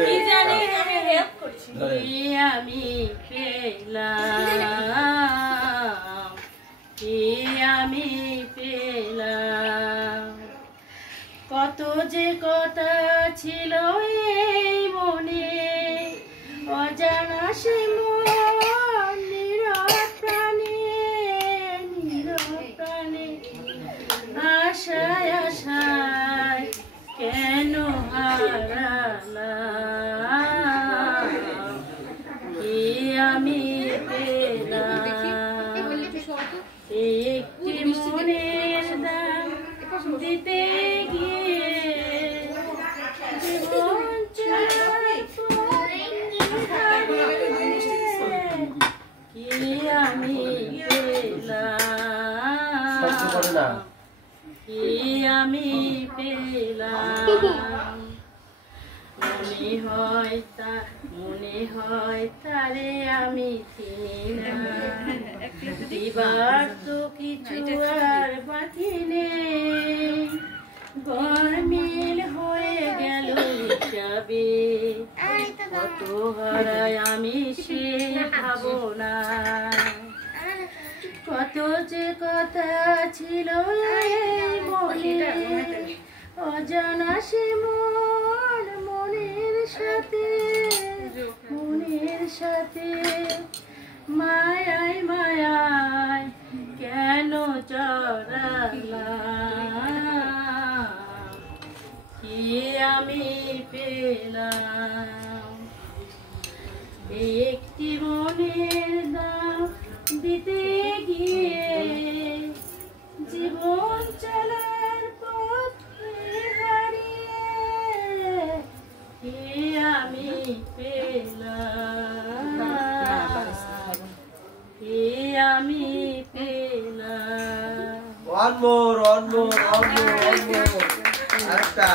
কি জানি আমি হেল্প করছি আমি পেলাম আমি পেলাম কত যে কথা ছিল এই মনে অজানা সে মন নীরব প্রাণে আশায় আশায় কেন হারালাম কি আমি পেলাম একটি মনের দাম দিতে গিয়ে জীবন কি আমি পেলাম কি আমি পেলাম মনে হয় তারে আমি চিনি না দিবার তো কিছু আর বাকি নেই গরমিল হয়ে গেল হিসাবে কত হারায় আমি সে ভাবনা কত যে কথা ছিল মনে অজানা সে মনের সাথে মায়ায় মায়ায় কেন জড়ালাম কি আমি পেলাম একটি মনের দাম দিতে গিয়ে জীবন চলার পথে হারিয়ে কি আমি পেলাম কি আমি পেলাম one more আরেকটা